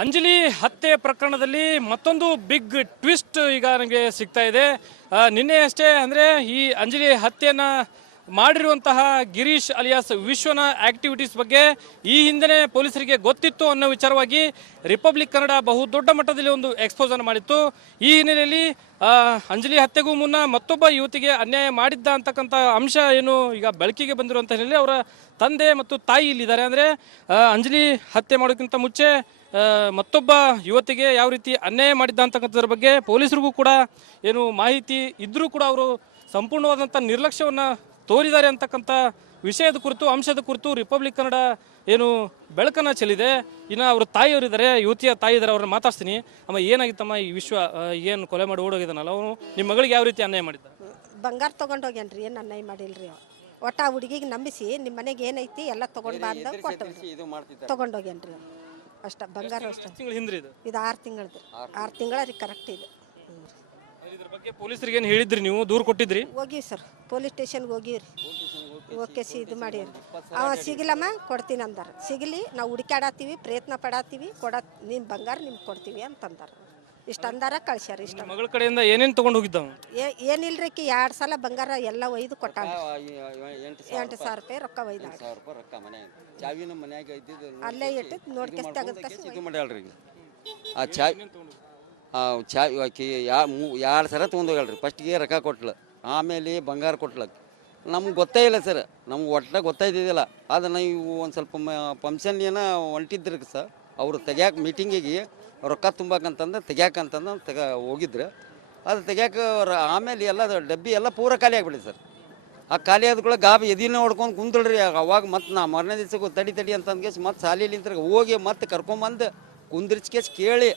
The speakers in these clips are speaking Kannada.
ಅಂಜಲಿ ಹತ್ಯೆ ಪ್ರಕರಣದಲ್ಲಿ ಮತ್ತೊಂದು ಬಿಗ್ ಟ್ವಿಸ್ಟ್ ಈಗ ನನಗೆ ಸಿಗ್ತಾ ಇದೆ. ನಿನ್ನೆ ಅಷ್ಟೇ ಅಂದರೆ ಈ ಅಂಜಲಿ ಹತ್ಯೆಯನ್ನು ಮಾಡಿರುವಂತಹ ಗಿರೀಶ್ ಅಲಿಯಾಸ್ ವಿಶ್ವನ ಆಕ್ಟಿವಿಟೀಸ್ ಬಗ್ಗೆ ಈ ಹಿಂದೆ ಪೊಲೀಸರಿಗೆ ಗೊತ್ತಿತ್ತು ಅನ್ನೋ ವಿಚಾರವಾಗಿ ರಿಪಬ್ಲಿಕ್ ಕನ್ನಡ ಬಹುದೊಡ್ಡ ಮಟ್ಟದಲ್ಲಿ ಒಂದು ಎಕ್ಸ್ಪೋಸನ್ನು ಮಾಡಿತ್ತು. ಈ ಹಿನ್ನೆಲೆಯಲ್ಲಿ ಅಂಜಲಿ ಹತ್ಯೆಗೂ ಮುನ್ನ ಮತ್ತೊಬ್ಬ ಯುವತಿಗೆ ಅನ್ಯಾಯ ಮಾಡಿದ್ದ ಅಂತಕ್ಕಂಥ ಅಂಶ ಏನು ಈಗ ಬೆಳಕಿಗೆ ಬಂದಿರುವಂಥ ಹಿನ್ನೆಲೆ ಅವರ ತಂದೆ ಮತ್ತು ತಾಯಿ ಇಲ್ಲಿದ್ದಾರೆ. ಅಂದರೆ ಅಂಜಲಿ ಹತ್ಯೆ ಮಾಡೋಕ್ಕಿಂತ ಮುಂಚೆ ಮತ್ತೊಬ್ಬ ಯುವತಿಗೆ ಯಾವ ರೀತಿ ಅನ್ಯಾಯ ಮಾಡಿದ್ದ ಅಂತಕ್ಕಂಥದ್ರ ಬಗ್ಗೆ ಪೊಲೀಸರಿಗೂ ಕೂಡ ಏನು ಮಾಹಿತಿ ಇದ್ದರೂ ಕೂಡ ಅವರು ಸಂಪೂರ್ಣವಾದಂಥ ನಿರ್ಲಕ್ಷ್ಯವನ್ನು ತೋರಿದ್ದಾರೆ ಅಂತಕ್ಕಂಥ ವಿಷಯದ ಕುರಿತು ಅಂಶದ ಕುರಿತು ರಿಪಬ್ಲಿಕ್ ಕನ್ನಡ ಏನು ಬೆಳಕನ್ನು ಚೆಲ್ಲಿದೆ. ಇನ್ನು ಅವ್ರ ತಾಯಿಯವರಿದ್ದಾರೆ, ಯುವತಿಯ ತಾಯಿ ಇದ್ದಾರೆ, ಅವ್ರನ್ನ ಮಾತಾಡ್ತೀನಿ. ಅಮ್ಮ, ಏನಾಗಿತ್ತಮ್ಮ ಈ ವಿಶ್ವ ಏನು ಕೊಲೆ ಮಾಡಿ ಓಡೋಗಿದ್ದಾನಲ್ಲ ಅವನು ನಿಮ್ಮ ಮಗಳಿಗೆ ಯಾವ ರೀತಿ ಅನ್ಯಾಯ ಮಾಡಿದ್ದ? ಬಂಗಾರ ತೊಗೊಂಡೋಗ್ಯಾನ್ರಿ, ಏನು ಅನ್ಯಾಯ ಮಾಡಿಲ್ರಿ. ಒಟ್ಟು ಆ ಹುಡುಗಿಗೆ ನಂಬಿಸಿ ನಿಮ್ಮ ಮನೆಗೆ ಏನೈತಿ ಎಲ್ಲ ತೊಗೊಂಡು ಬಾ ಅಂತ ಕೊಟ್ಟು ತೊಗೊಂಡೋಗ್ಯಾನ್ರಿ. ಅಷ್ಟ ಬಂಗಾರ ಅಷ್ಟೇ. ಹಿಂದ್ರಿ ಇದು 6 ತಿಂಗಳದ್ದು, 6 ತಿಂಗಳ ರೀ ಕರೆಕ್ಟ್ ಇದೆ. ಇದ್ರ ಬಗ್ಗೆ ಪೊಲೀಸರಿಗೆ ಏನು ಹೇಳಿದ್ರಿ, ನೀವು ದೂರು ಕೊಟ್ಟಿದ್ರಿ? ಹೋಗಿವಿ ಸರ್, ಪೊಲೀಸ್ ಸ್ಟೇಷನ್ಗೆ ಹೋಗಿವ್ರಿ. ಓಕೆ ಇದು ಮಾಡಿರಿ. ಅವ ಸಿಗಿಲ್ಲಮ್ಮ ಕೊಡ್ತೀನಿ ಅಂದಾರ. ಸಿಗಲಿ, ನಾವು ಹುಡುಕಾಡತ್ತೀವಿ, ಪ್ರಯತ್ನ ಪಡತ್ತೀವಿ, ನಿಮ್ಮ ಬಂಗಾರ ನಿಮ್ಗೆ ಕೊಡ್ತೀವಿ ಅಂತಂದಾರ. ಇಷ್ಟು ಅಂದಾರ ಕಳ್ಸ್ಯಾರ. ಇಷ್ಟ ಮಗಳ ಕಡೆಯಿಂದ ಏನೇನು ತೊಗೊಂಡು ಹೋಗಿದ್ದಾವ? ಏನಿಲ್ರಿ, 2 ಸಲ ಬಂಗಾರ ಎಲ್ಲ ಒಯ್ದು ಕೊಟ್ಟಾಳ. 8,000 ರೂಪಾಯಿ ರೊಕ್ಕ ಒಯ್ದಾಳ. ಅಲ್ಲೇ ಇಟ್ಟು ನೋಡ್ಕೆಸ್ ತೆಗೆದ್ಕಸ್ ಇದು ಮಾಡ್ಯಾಳ್ರಿ. ಆ ಚಾಕಿ 2 ಸಲ ತೊಗೊಂಡೋಗ್ಯಾಳ್ರಿ. ಫಸ್ಟಿಗೆ ರೊಕ್ಕ ಕೊಟ್ಲ, ಆಮೇಲೆ ಬಂಗಾರ ಕೊಟ್ಲ. ನಮ್ಗೆ ಗೊತ್ತೇ ಇಲ್ಲ ಸರ್, ನಮ್ಗೆ ಒಟ್ಟಾಗ ಗೊತ್ತಾಯ್ತಿದ್ದಿಲ್ಲ. ಅದನ್ನು ಇವು ಒಂದು ಸ್ವಲ್ಪ ಫಂಕ್ಷನ್ ಏನೋ ಹೊಂಟಿದ್ರಿ ಸರ್, ಅವರು ತೆಗ್ಯಾಕೆ ಮೀಟಿಂಗಿಗೆ ರೊಕ್ಕ ತುಂಬಾಕಂತಂದು ತೆಗ್ಯಾಕಂತಂದು ಹೋಗಿದ್ರು. ಅದು ತೆಗ್ಯಾಕೆ ಆಮೇಲೆ ಎಲ್ಲ ಡಬ್ಬಿ ಎಲ್ಲ ಪೂರ ಖಾಲಿ ಆಗಿಬಿಡಿ ಸರ್. ಆ ಖಾಲಿ ಆದ್ಕೊಳ್ಳೆ ಗಾಬಿ ಎದಿನ ಹೊಡ್ಕೊಂಡು ಕುಂತಳ್ರಿ. ಅವಾಗ ಮತ್ತೆ ನಾ ಮರನೇ ದಿವ್ಸಕ್ಕೆ ತಡಿ ಅಂತಂದ್ಕೇಸಿ ಮತ್ತೆ ಶಾಲೆಲಿಂತ ಹೋಗಿ ಮತ್ತೆ ಕರ್ಕೊಂಬಂದು ಕುಂದ್ರಿಸ್ಕೇಸಿ ಕೇಳಿ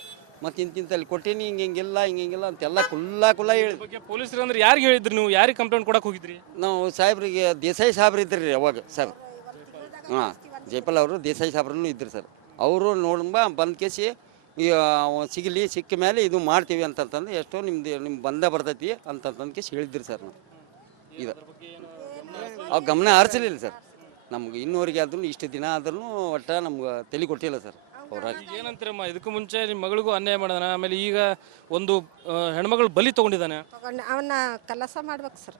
ಮತ್ತೆ ಇಂತಿಂತಲ್ಲಿ ಕೊಟ್ಟೀನಿ, ಹಿಂಗಿಲ್ಲ ಹಿಂಗಿಲ್ಲ ಅಂತೆಲ್ಲ ಕುಲ್ಲ ಹೇಳಿ. ಪೊಲೀಸರು ಅಂದ್ರೆ ಯಾರಿಗೆ ಹೇಳಿದ್ರಿ ನೀವು? ಯಾರಿಗೆ ಕಂಪ್ಲೇಂಟ್ ಕೊಡಕ್ಕೆ ಹೋಗಿದ್ರಿ? ನಾವು ಸಾಹೇಬ್ರಿಗೆ ದೇಸಾಯಿ ಸಾಹೇಬ್ರು ಇದ್ರಿ ರೀ ಅವಾಗ ಸರ್. ಹಾಂ, ಜೈಪಾಲ್ ಅವರು ದೇಸಾಯಿ ಸಾಹೇಬ್ರೂ ಇದ್ದರು ಸರ್. ಅವರು ಬಂದು ಕೇಸಿ ಸಿಗಲಿ, ಸಿಕ್ಕ ಮೇಲೆ ಇದು ಮಾಡ್ತೀವಿ ಅಂತಂತಂದು ಎಷ್ಟೋ ನಿಮ್ಮ ಬಂದ ಬರ್ತೈತಿ ಅಂತಂತಂದು ಕೇಸಿ ಹೇಳಿದ್ರಿ ಸರ್. ನಾವು ಇದು ಅವು ಗಮನ ಹರಿಸಲಿಲ್ಲ ಸರ್. ನಮ್ಗೆ ಇನ್ನೂವರೆಗೆ ಆದ್ರೂ ಇಷ್ಟು ದಿನ ಆದ್ರೂ ಒಟ್ಟು ನಮ್ಗೆ ತಲೆ ಕೊಟ್ಟಿಲ್ಲ ಸರ್. ಏನಂತೀರಮ್ಮ, ಇದಕ್ಕೂ ಮುಂಚೆ ನಿಮ್ಮ ಮಗಳಿಗೂ ಅನ್ಯಾಯ ಮಾಡಿದಾನ, ಆಮೇಲೆ ಈಗ ಒಂದು ಹೆಣ್ಮಗಳು ಬಲಿ ತೊಗೊಂಡಿದ್ದಾನೆ. ಅವನ್ನ ಕೆಲಸ ಮಾಡ್ಬೇಕು ಸರ್.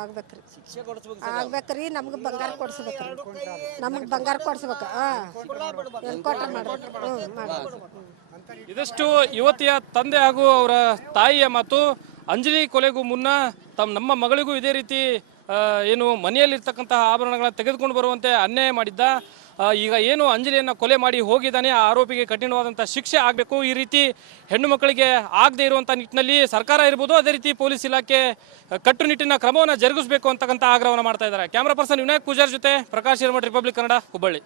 ಆಗ್ಬೇಕ್ರಿ, ಆಗ್ಬೇಕ್ರಿ. ನಮ್ಗೆ ಬಂಗಾರ ಕೊಡ್ಸ್ಬೇಕ್ರಿ, ನಮ್ಗೆ ಬಂಗಾರ ಕೊಡ್ಸ್ಬೇಕು. ಕೊಟ್ರೆ ಮಾಡ್ಬೇಕು. ಇದಷ್ಟು ಯುವತಿಯ ತಂದೆ ಹಾಗೂ ಅವರ ತಾಯಿಯ ಮಾತು. ಅಂಜಲಿ ಕೊಲೆಗೂ ಮುನ್ನ ನಮ್ಮ ಮಗಳಿಗೂ ಇದೇ ರೀತಿ ಏನು ಮನೆಯಲ್ಲಿರ್ತಕ್ಕಂತಹ ಆಭರಣಗಳನ್ನ ತೆಗೆದುಕೊಂಡು ಬರುವಂತೆ ಅನ್ಯಾಯ ಮಾಡಿದ್ದ. ಈಗ ಏನು ಅಂಜಲಿಯನ್ನು ಕೊಲೆ ಮಾಡಿ ಹೋಗಿದ್ದಾನೆ, ಆ ಆರೋಪಿಗೆ ಕಠಿಣವಾದಂಥ ಶಿಕ್ಷೆ ಆಗಬೇಕು. ಈ ರೀತಿ ಹೆಣ್ಣು ಮಕ್ಕಳಿಗೆ ಆಗದೆ ಇರುವಂಥ ನಿಟ್ಟಿನಲ್ಲಿ ಸರ್ಕಾರ ಇರ್ಬೋದು, ಅದೇ ರೀತಿ ಪೊಲೀಸ್ ಇಲಾಖೆ ಕಟ್ಟುನಿಟ್ಟಿನ ಕ್ರಮವನ್ನು ಜರುಗಿಸಬೇಕು ಅಂತಕ್ಕಂಥ ಆಗ್ರಹವನ್ನು ಮಾಡ್ತಾ ಇದ್ದಾರೆ. ಕ್ಯಾಮ್ರಾ ಪರ್ಸನ್ ವಿನಾಯಕ್ ಪೂಜಾರ್ ಜೊತೆ ಪ್ರಕಾಶ್ ಹಿರೇಮಠ, ರಿಪಬ್ಲಿಕ್ ಕನ್ನಡ, ಹುಬ್ಬಳ್ಳಿ.